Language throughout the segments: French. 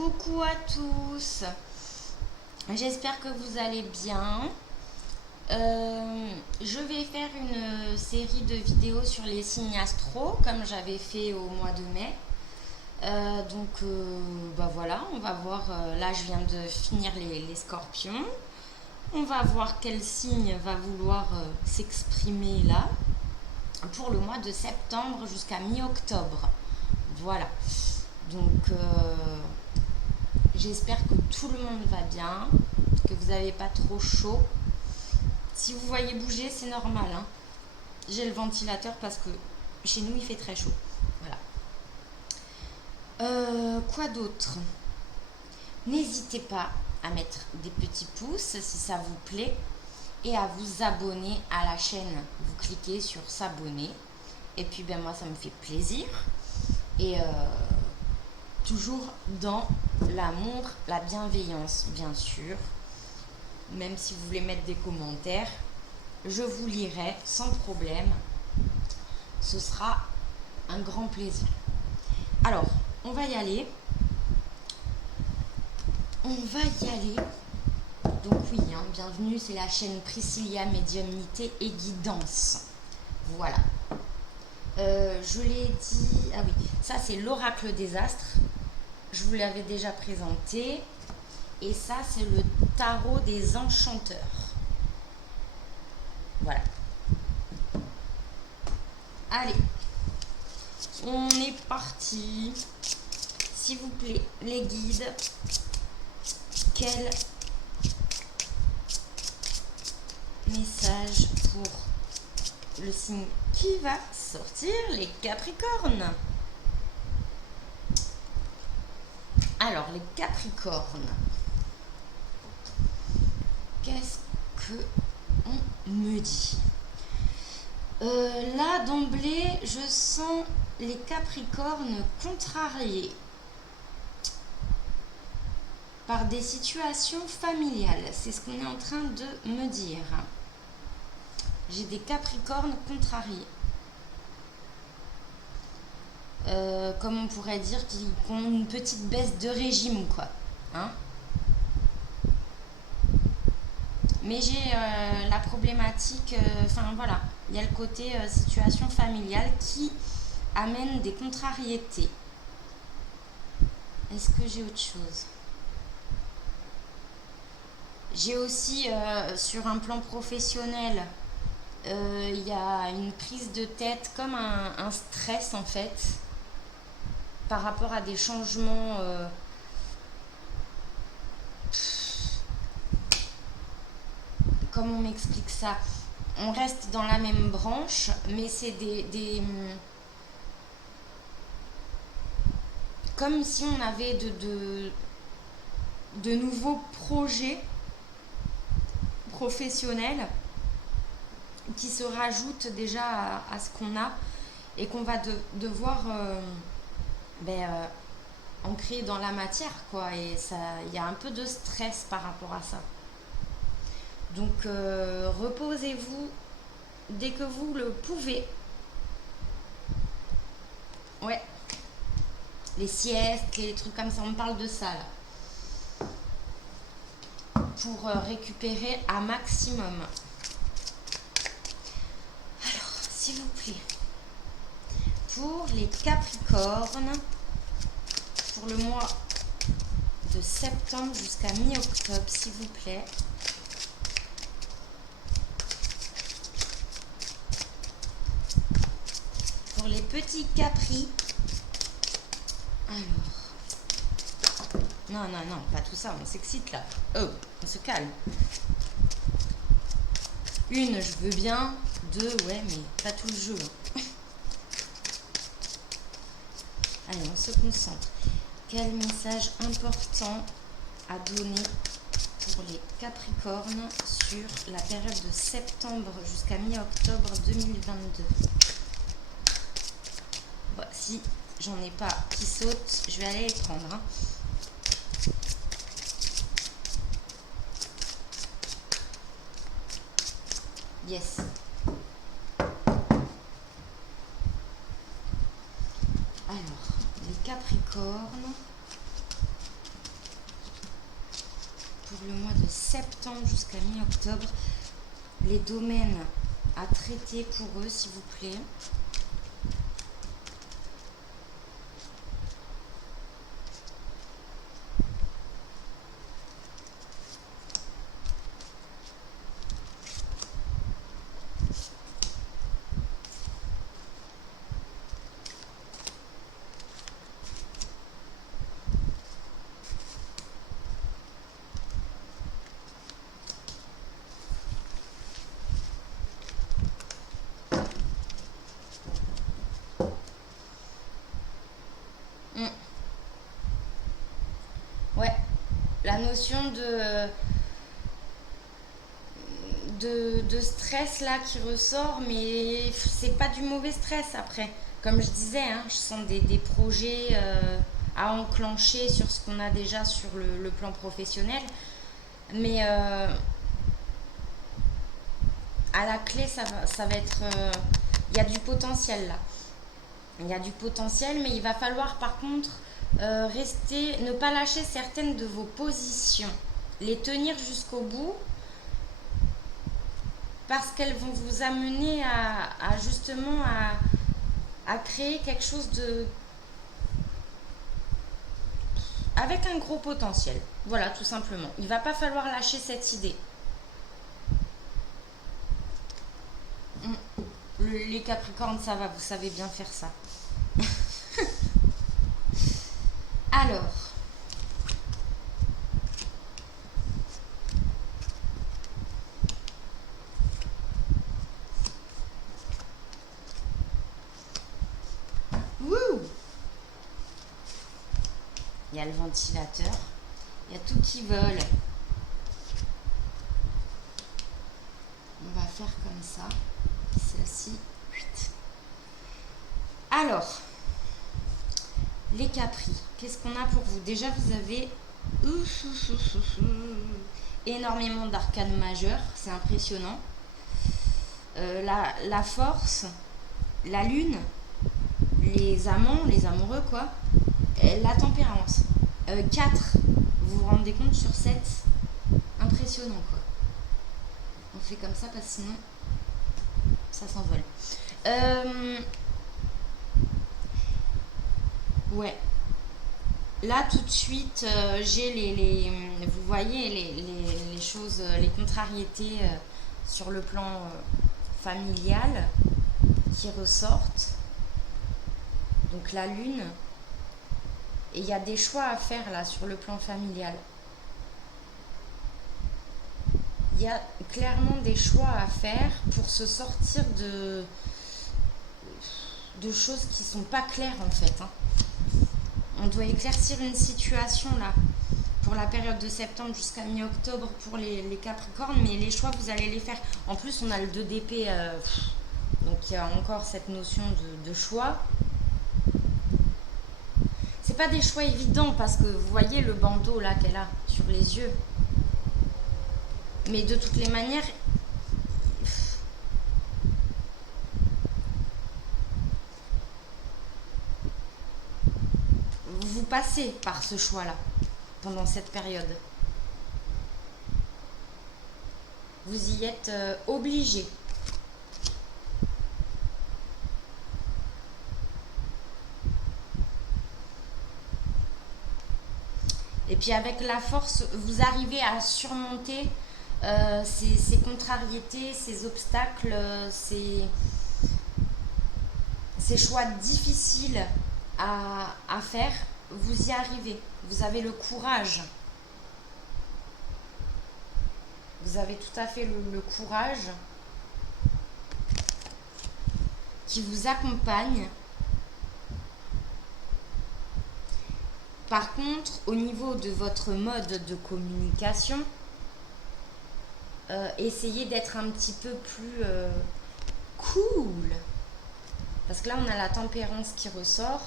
Coucou à tous, j'espère que vous allez bien. Je vais faire une série de vidéos sur les signes astro comme j'avais fait au mois de mai. Voilà, on va voir, là je viens de finir les scorpions. On va voir quel signe va vouloir s'exprimer là pour le mois de septembre jusqu'à mi-octobre. Voilà, donc j'espère que tout le monde va bien, que vous n'avez pas trop chaud. Si vous voyez bouger, c'est normal, hein. J'ai le ventilateur parce que chez nous il fait très chaud. Voilà. Quoi d'autre? N'hésitez pas à mettre des petits pouces si ça vous plaît et à vous abonner à la chaîne. Vous cliquez sur s'abonner et puis moi ça me fait plaisir. Et toujours dans l'amour, la bienveillance, bien sûr. Même si vous voulez mettre des commentaires, je vous lirai sans problème. Ce sera un grand plaisir. Alors, on va y aller. Donc oui, bienvenue, c'est la chaîne Priscilla Médiumnité et Guidance. Voilà. Je l'ai dit... Ah oui, ça c'est l'oracle des astres. Je vous l'avais déjà présenté. Et ça, c'est le tarot des enchanteurs. Voilà. Allez. On est parti. S'il vous plaît, les guides. Quel message pour le signe qui va sortir, les Capricornes? Alors, les Capricornes. Qu'est-ce que on me dit? Là, d'emblée, je sens les Capricornes contrariés par des situations familiales. C'est ce qu'on est en train de me dire. J'ai des Capricornes contrariés. Comme on pourrait dire, qui ont une petite baisse de régime, quoi. Hein? Mais j'ai la problématique, voilà, il y a le côté situation familiale qui amène des contrariétés. Est-ce que j'ai autre chose? J'ai aussi, sur un plan professionnel, il y a une prise de tête, comme un stress en fait, par rapport à des changements... Comment on m'explique ça? On reste dans la même branche, mais c'est comme si on avait de nouveaux projets professionnels qui se rajoutent déjà à ce qu'on a et qu'on va devoir ancrer dans la matière, quoi. Et il y a un peu de stress par rapport à ça. Donc, reposez-vous dès que vous le pouvez. Ouais. Les siestes, les trucs comme ça, on parle de ça, là. Pour récupérer un maximum. Alors, s'il vous plaît. Pour les Capricornes, pour le mois de septembre jusqu'à mi-octobre, s'il vous plaît. Pour les petits capris. Alors. Non, pas tout ça, on s'excite là. Oh, on se calme. Une, je veux bien. Deux, ouais, mais pas tout le jeu. Allez, on se concentre. Quel message important à donner pour les Capricornes sur la période de septembre jusqu'à mi-octobre 2022? Bon, si j'en ai pas qui sautent, je vais aller les prendre. Hein. Yes. Alors, les Capricornes. pour le mois de septembre jusqu'à mi-octobre, les domaines à traiter pour eux, s'il vous plaît. Ouais, la notion de stress là qui ressort, mais c'est pas du mauvais stress après. Comme je disais, hein, je sens des projets à enclencher sur ce qu'on a déjà sur le plan professionnel. Mais à la clé, ça va être... Il y a du potentiel là. Il y a du potentiel, mais il va falloir par contre rester, ne pas lâcher certaines de vos positions, les tenir jusqu'au bout, parce qu'elles vont vous amener à justement à créer quelque chose de avec un gros potentiel. Voilà, tout simplement. Il va pas falloir lâcher cette idée. Les Capricornes, ça va, vous savez bien faire ça. Alors, wouh, il y a le ventilateur, il y a tout qui vole. On va faire comme ça. Celle-ci. Alors, les Capris, qu'est-ce qu'on a pour vous? Déjà, vous avez énormément d'arcanes majeures, c'est impressionnant. La force, la lune, les amants, les amoureux, quoi. La tempérance. 4, vous vous rendez compte sur 7? Impressionnant, quoi. On fait comme ça parce que sinon, ça s'envole. Ouais. Là, tout de suite, j'ai vous voyez les choses, les contrariétés sur le plan familial qui ressortent. Donc la lune. Et il y a des choix à faire là sur le plan familial. Il y a clairement des choix à faire pour se sortir de choses qui sont pas claires en fait. Hein. On doit éclaircir une situation là pour la période de septembre jusqu'à mi-octobre pour les Capricornes, mais les choix vous allez les faire. En plus on a le 2 d'épée, donc il y a encore cette notion de choix. C'est pas des choix évidents parce que vous voyez le bandeau là qu'elle a sur les yeux. Mais de toutes les manières, vous passez par ce choix-là pendant cette période. Vous y êtes obligé. Et puis avec la force, vous arrivez à surmonter ces contrariétés, ces obstacles, ces choix difficiles à faire. Vous y arrivez. Vous avez le courage. Vous avez tout à fait le courage qui vous accompagne. Par contre, au niveau de votre mode de communication, essayez d'être un petit peu plus cool. Parce que là, on a la tempérance qui ressort.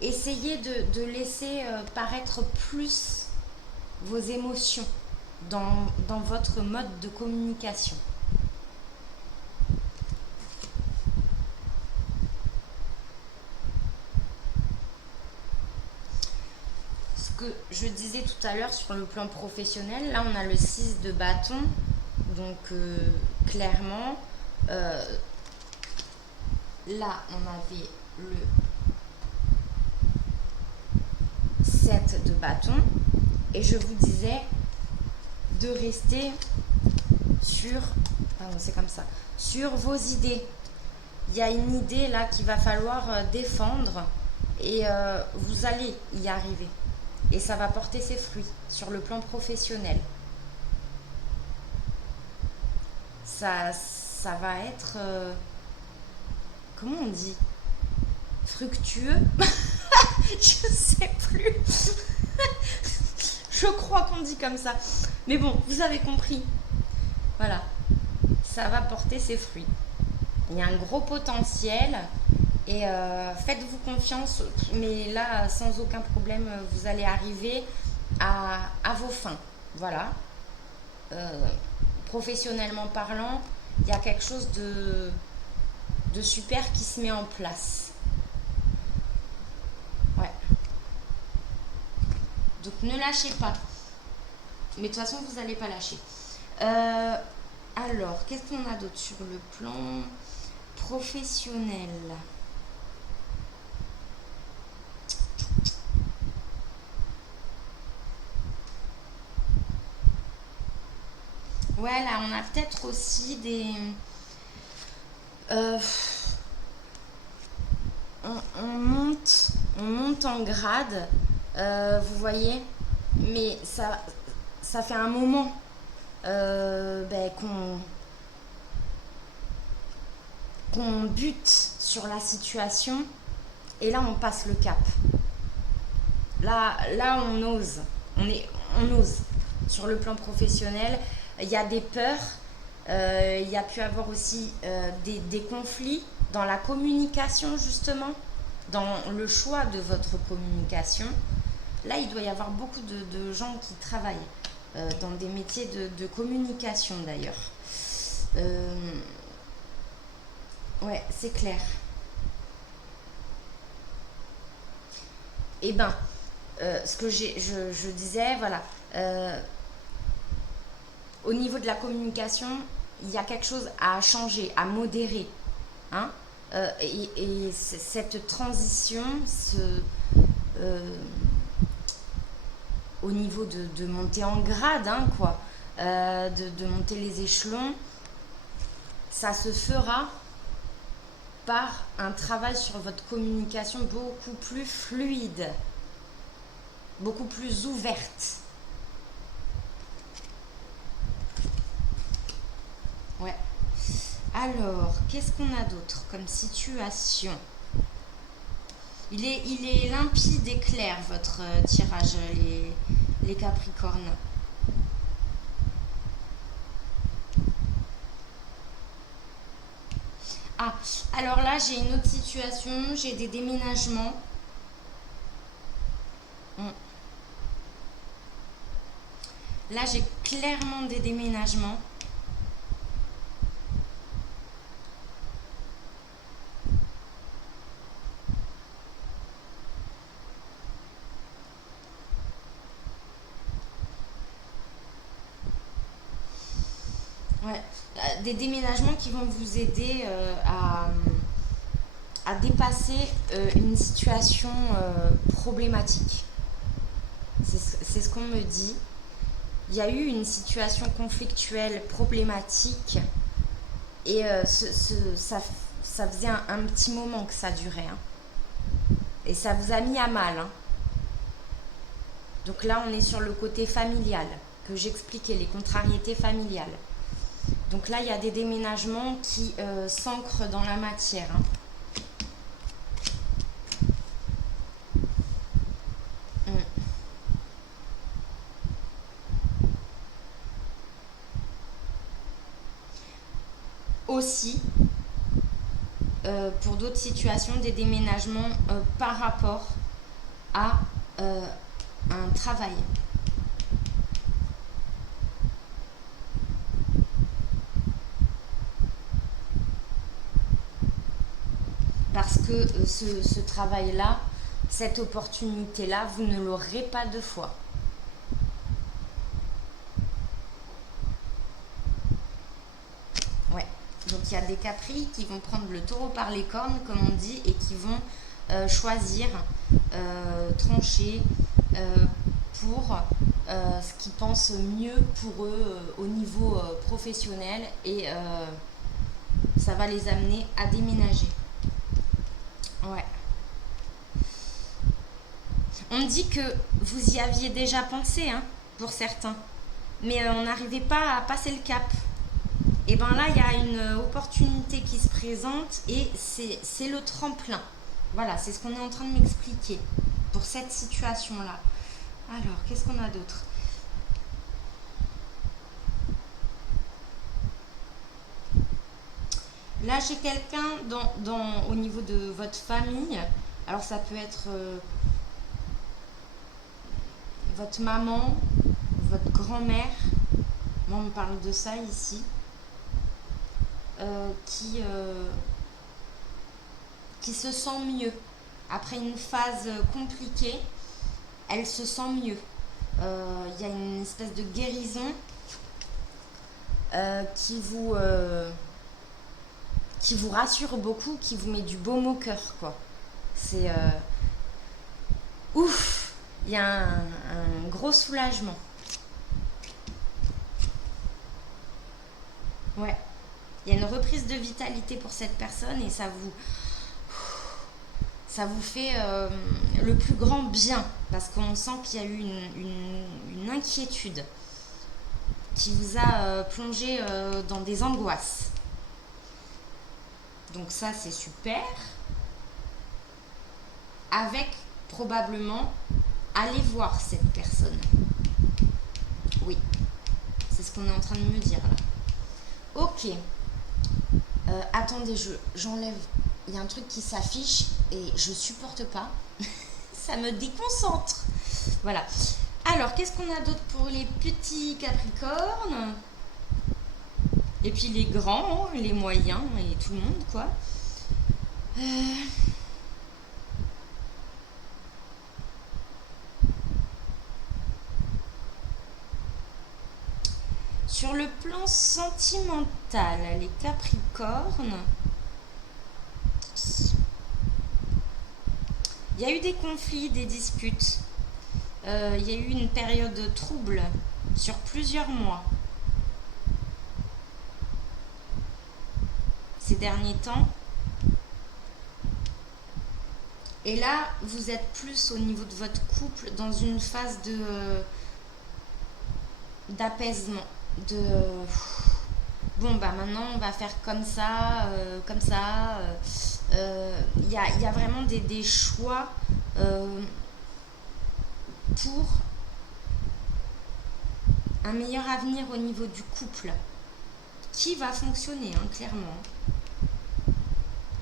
Essayez de laisser paraître plus vos émotions dans votre mode de communication. que je disais tout à l'heure sur le plan professionnel, là on a le 6 de bâton, donc clairement, euh, là on avait le 7 de bâton, et je vous disais de rester sur, pardon, c'est comme ça, sur vos idées. Il y a une idée là qu'il va falloir défendre, et vous allez y arriver. Et ça va porter ses fruits sur le plan professionnel. Ça va être, comment on dit, fructueux. Je sais plus. Je crois qu'on dit comme ça. Mais bon, vous avez compris. Voilà. Ça va porter ses fruits. Il y a un gros potentiel. Et faites-vous confiance. Mais là, sans aucun problème, vous allez arriver à vos fins. Voilà. Professionnellement parlant, il y a quelque chose de super qui se met en place. Ouais. Donc ne lâchez pas. Mais de toute façon, vous n'allez pas lâcher. Alors, qu'est-ce qu'on a d'autre sur le plan professionnel? Ouais, là, on a peut-être aussi des... on monte en grade, vous voyez, mais ça fait un moment qu'on bute sur la situation, et là on passe le cap. Là on ose, on ose sur le plan professionnel. Il y a des peurs, il y a pu avoir aussi des conflits dans la communication, justement, dans le choix de votre communication. Là, il doit y avoir beaucoup de gens qui travaillent dans des métiers de communication, d'ailleurs. Ouais, c'est clair. Eh ben, ce que je disais, voilà. Au niveau de la communication, il y a quelque chose à changer, à modérer. Hein. Et cette transition, au niveau de monter en grade, hein, quoi, de monter les échelons, ça se fera par un travail sur votre communication beaucoup plus fluide, beaucoup plus ouverte. Ouais. Alors, qu'est-ce qu'on a d'autre comme situation? Il est limpide et clair, votre tirage, les Capricornes. Ah, alors là, j'ai une autre situation, j'ai des déménagements. Là, j'ai clairement des déménagements. Ouais, des déménagements qui vont vous aider à dépasser une situation problématique. C'est ce qu'on me dit. Il y a eu une situation conflictuelle problématique, et ça faisait un petit moment que ça durait. Hein. Et ça vous a mis à mal. Hein. Donc là, on est sur le côté familial, que j'expliquais, les contrariétés familiales. Donc là, il y a des déménagements qui s'ancrent dans la matière. Hein. Aussi, pour d'autres situations, des déménagements par rapport à un travail. Parce que ce travail-là, cette opportunité-là, vous ne l'aurez pas deux fois. Ouais. Donc il y a des Capri qui vont prendre le taureau par les cornes, comme on dit, et qui vont choisir, trancher pour ce qu'ils pensent mieux pour eux au niveau professionnel, et ça va les amener à déménager. Ouais. On me dit que vous y aviez déjà pensé, hein, pour certains, mais on n'arrivait pas à passer le cap. Et bien là, il y a une opportunité qui se présente et c'est le tremplin. Voilà, c'est ce qu'on est en train de m'expliquer pour cette situation-là. Alors, qu'est-ce qu'on a d'autre? Là, j'ai quelqu'un au niveau de votre famille. Alors, ça peut être votre maman, votre grand-mère. Moi, on me parle de ça ici. Qui se sent mieux. Après une phase compliquée, elle se sent mieux. Il y a une espèce de guérison qui vous rassure beaucoup, qui vous met du baume au cœur, quoi. C'est ouf, il y a un gros soulagement. Ouais, il y a une reprise de vitalité pour cette personne et ça vous fait le plus grand bien, parce qu'on sent qu'il y a eu une inquiétude qui vous a plongé dans des angoisses. Donc ça, c'est super. Avec probablement aller voir cette personne. Oui, c'est ce qu'on est en train de me dire là. Ok. Attendez, j'enlève. Il y a un truc qui s'affiche et je supporte pas. Ça me déconcentre. Voilà. Alors, qu'est-ce qu'on a d'autre pour les petits Capricornes? Et puis les grands, les moyens et tout le monde, quoi. Sur le plan sentimental, les Capricornes, il y a eu des conflits, des disputes. Il y a eu une période trouble sur plusieurs mois. Ces derniers temps. Et là, vous êtes plus au niveau de votre couple dans une phase d'apaisement. Bon, bah maintenant, on va faire comme ça, comme ça. Il y a vraiment des choix pour un meilleur avenir au niveau du couple qui va fonctionner, hein, clairement.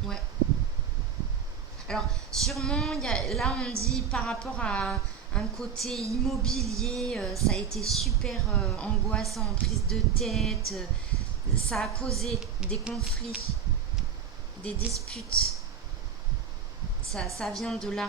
Ouais. Alors, sûrement, là, on dit par rapport à un côté immobilier, ça a été super angoissant, prise de tête. Ça a causé des conflits, des disputes. Ça vient de là.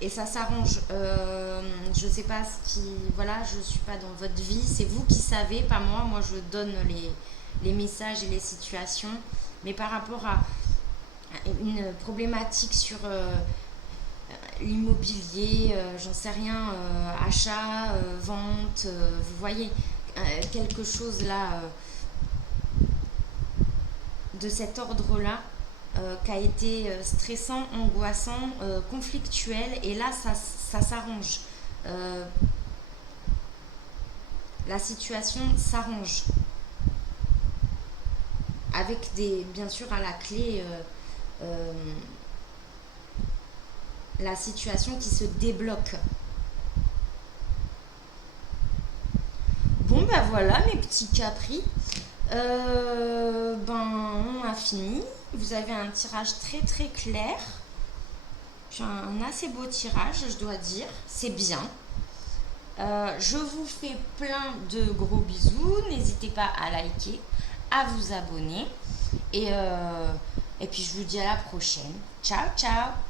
Et ça s'arrange. Je sais pas ce qui. Voilà, je suis pas dans votre vie. C'est vous qui savez, pas moi. Moi, je donne les messages et les situations. Mais par rapport à une problématique sur l'immobilier, j'en sais rien, achat, vente, vous voyez, quelque chose là de cet ordre-là. Qui a été stressant, angoissant, conflictuel, et là ça s'arrange. La situation s'arrange. Avec bien sûr à la clé la situation qui se débloque. Bon bah voilà mes petits capris. On a fini. Vous avez un tirage très très clair. J'ai un assez beau tirage, je dois dire. C'est bien. Je vous fais plein de gros bisous. N'hésitez pas à liker, à vous abonner. Et puis je vous dis à la prochaine. Ciao, ciao!